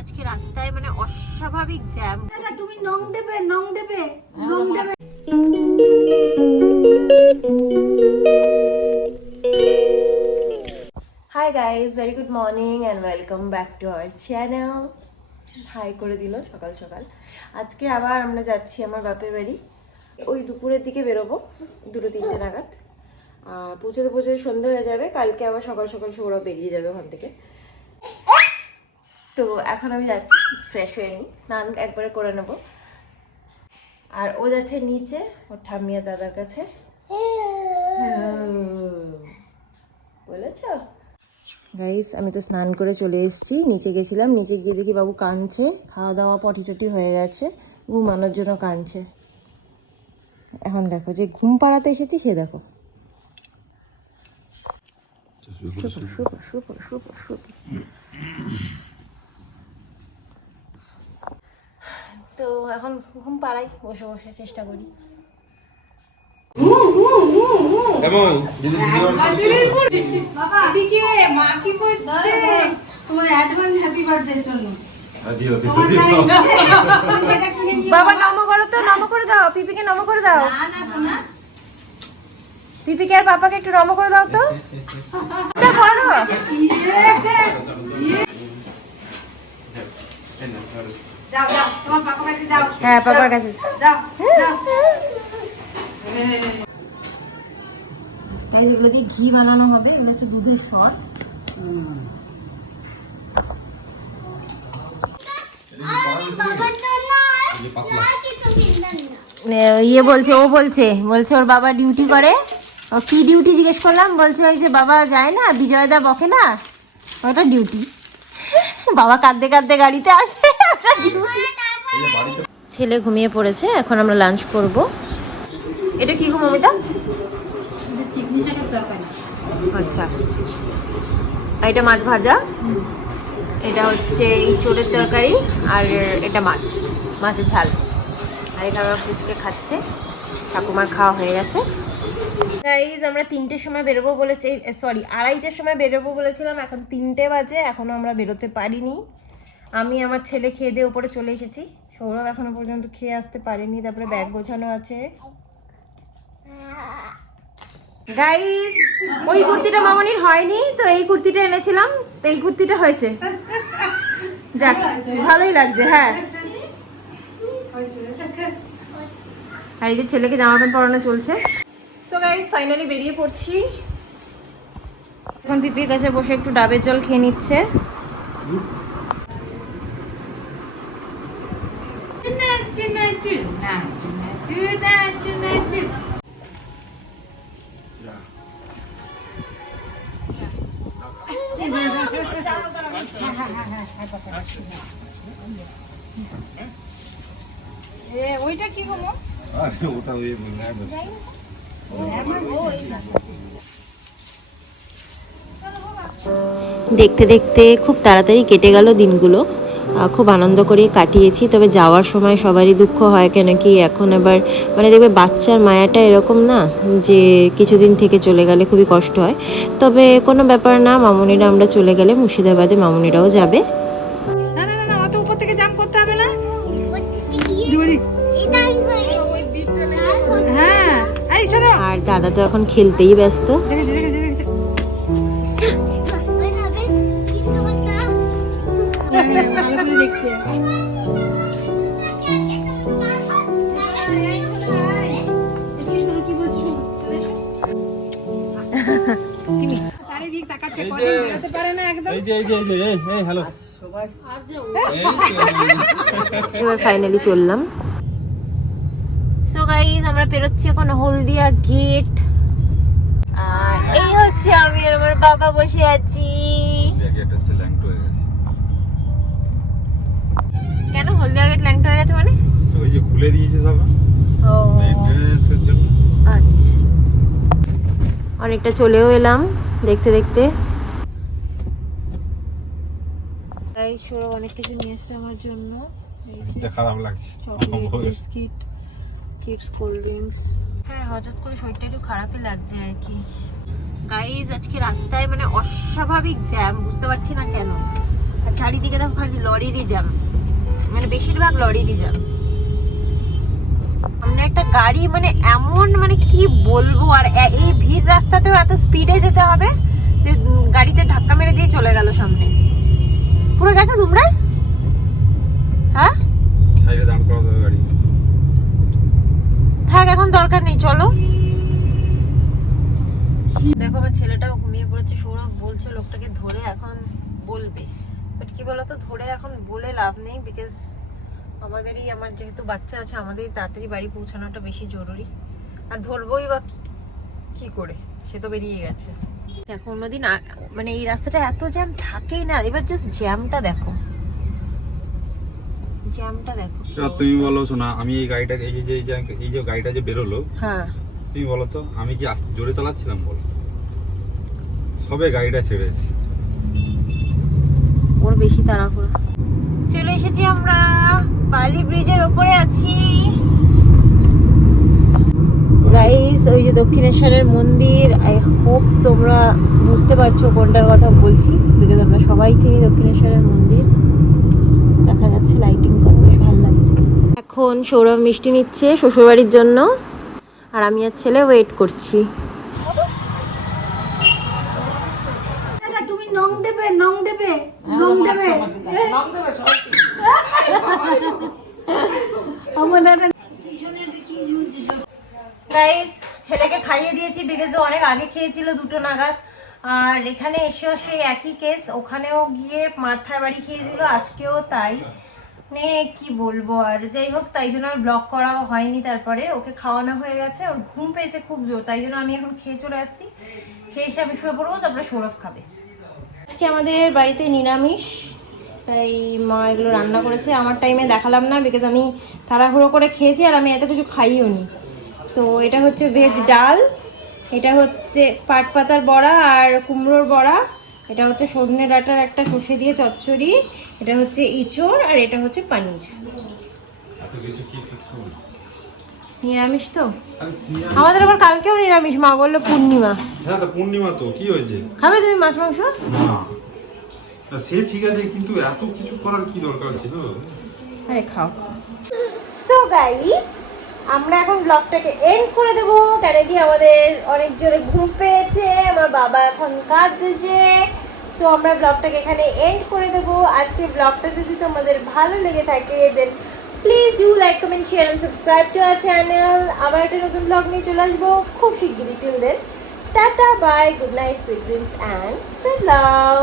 আজকে রাস্তায় মানে অস্বাভাবিক জ্যাম। তুমি নং দেবে hi guys, very good morning and welcome back to our channel. Hi করে দিল সকাল সকাল। আজকে আবার আমরা যাচ্ছি আমার বাপের বাড়ি। ওই দুপুরের দিকে বেরোবো, 2-3টে নাগাদ। পৌঁছাতে পৌঁছাতে সন্ধ্যে হয়ে যাবে। কালকে আবার সকাল সকাল সৌরভ বেরিয়ে যাবে ওখান থেকে। তো এখন আমি যাচ্ছি, ফ্রেশ হয়ে নিই, স্নান একবারে করে নেব। আর ও যাচ্ছে নিচে ওর ঠাম্মিয়া দাদার কাছে। বলেছ গাইস, আমি তো স্নান করে চলে এসেছি। নিচে গেছিলাম, নিচে গিয়ে দেখি বাবু কাঁদছে। খাওয়া দাওয়া পটি টটি হয়ে গেছে, ঘুমানোর জন্য কাঁদছে। এখন দেখো, যে ঘুম পাড়াতে এসেছি সে দেখো। তো এখন ঘুম পাড়াই, বসে বসে চেষ্টা করি। বাবা নমো করো তো, নমো করে দাও, পিপিকে নমো করে দাও। পিপিকে আর পাপাকে একটু নমো করে দাও তো। করো। হ্যাঁ, পাপার কাছে তাই। এগুলো দিয়ে ঘি বানানো হবে। এগুলো হচ্ছে দুধের সর। ইয়ে বলছে, ও বলছে ওর বাবা ডিউটি করে। ও কি ডিউটি জিজ্ঞেস করলাম, বলছে ওই যে বাবা যায় না, বিজয়দা বকে না, ওটা ডিউটি। বাবা কাঁদতে কাঁদতে গাড়িতে আসে, ওটা ডিউটি। ছেলে ঘুমিয়ে পড়েছে, এখন আমরা লাঞ্চ করব। এটা কি গো মমিতা? আচ্ছা, আর এটা মাছ ভাজা, এটা হচ্ছে ইঁচড়ের তরকারি, আর এটা মাছের ঝাল। আর এখানে আমরা ফুচকে খাচ্ছে, ঠাকুমার খাওয়া হয়ে গেছে। গাইজ, আমরা 3টের সময় বেরোবো বলেছি, সরি 2:30টার সময় বেরোবো বলেছিলাম, এখন 3টে বাজে, এখনো আমরা বেরোতে পারিনি। আমি আমার ছেলে খেয়ে দিয়ে উপরে চলে এসেছি, সৌরভ এখনো পর্যন্ত খেয়ে আসতে পারেনি। তারপরে ব্যাগ গোছানো আছে। গাইস, ওই কুর্তিটা মামনির হয়নি, তো এই কুর্তিটা এনেছিলাম, তো এই কুর্তিটা হয়েছে। যাক, ভালোই লাগছে। হ্যাঁ, আর এই যে ছেলেকে জামা প্যান্ট পরানো চলছে। সো গাইস, ফাইনালি বেরিয়ে পড়ছি। এখন পিপির কাছে বসে একটু ডাবের জল খেয়ে নিচ্ছে। ওইটা কি হলো? ওটা ওই দেখতে দেখতে খুব তাড়াতাড়ি কেটে গেল দিনগুলো। খুব আনন্দ করে কাটিয়েছি। তবে যাওয়ার সময় সবারই দুঃখ হয়, কেন কি এখন আবার মানে দেখবে বাচ্চার মায়াটা এরকম না যে কিছুদিন থেকে চলে গেলে খুবই কষ্ট হয়। তবে কোনো ব্যাপার না, মামুনিরা আমরা চলে গেলে মুর্শিদাবাদে মামুনিরাও যাবে। আর দাদা তো এখন খেলতেই ব্যস্ত। এবার ফাইনালি চললাম। সো গাইস, আমরা পেরোচ্ছি এখন হলদিয়া গেট। আর এই হচ্ছে আমি আর আমার বাবা বসে আছি। কেন হলদিয়া গেট ল্যাংটা হয়ে গেছে মানে? ওই যে খুলে দিয়েছে সব। ও মেইনটেনেন্সের জন্য। আচ্ছা, অনেকটা চলেও এলাম দেখতে দেখতে। তাই সৌরভ অনেক কিছু নিয়ে এসছে আমার জন্য। খারাপ লাগছে, chocolate, biscuit, chips, cold drinks. হ্যাঁ, হঠাৎ করে শরীরটা একটু খারাপই লাগছে আর কি। গাইজ আজকে রাস্তায় মানে অস্বাভাবিক জ্যাম, বুঝতে পারছি না কেন। আর চারিদিকে দেখো খালি লরিরই জ্যাম, মানে বেশিরভাগ লরিরই জ্যাম। সামনে একটা গাড়ি মানে এমন মানে কি বলবো, আর এই ভিড় রাস্তাতেও এত স্পিডে যেতে হবে যে গাড়িতে ধাক্কা মেরে দিয়ে চলে গেল সামনে। পুরো গেছে তোমরা? হ্যাঁ সাইডে দাঁড় করা যাবে গাড়ি। থাক, এখন দরকার নেই, চলো। দেখো আমার ছেলেটাও ঘুমিয়ে পড়েছে। সৌরভ বলছে লোকটাকে ধরে এখন বলবে, বাট কি বলতো, ধরে এখন বলে লাভ নেই, বিকজ আমার যেহেতু বাচ্চা আছে, আমাদেরই তাড়াতাড়ি বাড়ি পৌঁছানোটা বেশি জরুরি। আর ধরবোই বা কি করে, সে তো বেরিয়ে গেছে। দেখো অন্যদিন মানে এই রাস্তাটা এত জ্যাম থাকেই না, এবার জাস্ট জ্যামটা দেখো, জ্যামটা দেখো। তুমি বলো শোনা, আমি এই গাড়িটাকে এই যে গাড়িটা যে বেরোলো, হ্যাঁ তুমি বলো তো আমি কি জোরে চালাচ্ছিলাম? বলো, সবে গাড়িটা ছেড়েছি। ওর বেশি তাড়াহুড়ো। চলে এসেছি আমরা, পালি ব্রিজের ওপরে আছি গাইস। ওই যে দক্ষিণেশ্বরের মন্দির, আই হোপ তোমরা বুঝতে পারছো কোনটার কথা বলছি, বিকজ আমরা সবাই চিনি দক্ষিণেশ্বরের মন্দির। দেখা যাচ্ছে লাইটিং করা, বেশ ভালো লাগছে। এখন সৌরভ মিষ্টি নিচ্ছে শ্বশুরবাড়ির জন্য, আর আমি আর ছেলে ওয়েট করছি। তুমি নং দেবে, নং দেবে, নং দেবে, নং দেবে আমাদের গাইস ছেলেকে খাইয়ে দিয়েছি, বিকজ অনেক আগে খেয়েছিল 2টো নাগাদ। আর এখানে এসেও সেই একই কেস, ওখানেও গিয়ে মাথায় বাড়ি খেয়েছিল, আজকেও তাই। মানে কি বলবো, আর যাই হোক, তাই জন্য আর ব্লগ করাও হয়নি। তারপরে ওকে খাওয়ানো হয়ে গেছে, ওর ঘুম পেয়েছে খুব জোর, তাই জন্য আমি এখন খেয়ে চলে আসছি। খেয়ে এসে আমি শুয়ে পড়বো, তারপরে সৌরভ খাবে। আজকে আমাদের বাড়িতে নিরামিষ, তাই মা এগুলো রান্না করেছে। আমার টাইমে দেখালাম না, বিকজ আমি তাড়াহুড়ো করে খেয়েছি, আর আমি এত কিছু খাইও নি। তো এটা হচ্ছে ভেজ ডাল, এটা হচ্ছে পাট পাতার বড়া আর কুমড়োর বড়া, এটা হচ্ছে সজনে ডাঁটার একটা সর্ষে দিয়ে চচ্চড়ি, এটা হচ্ছে ইঁচড়, আর এটা হচ্ছে পানির। নিরামিষ তো আমাদের, আবার কালকেও নিরামিষ, মা বললো পূর্ণিমা। হ্যাঁ তো পূর্ণিমা তো কি হয়েছে? খাবে তুমি মাছ মাংস? না সে ঠিক আছে, কিন্তু এত কিছু করার কি দরকার ছিল? আরে খাও। সো গাইস, আমরা এখন ব্লগটাকে এন্ড করে দেবো, কেন কি আমাদের অনেক জোরে ঘুম পেয়েছে, আমার বাবা এখন কাঁদছে। সো আমরা ব্লগটাকে এখানে এন্ড করে দেবো। আজকে ব্লগটা যদি তোমাদের ভালো লেগে থাকে, then please do like, comment, share and subscribe to our channel. আবার একটা নতুন ব্লগ নিয়ে চলে আসবো খুব শিগগিরই। Till then tata, bye, good night, sweet dreams and spread love.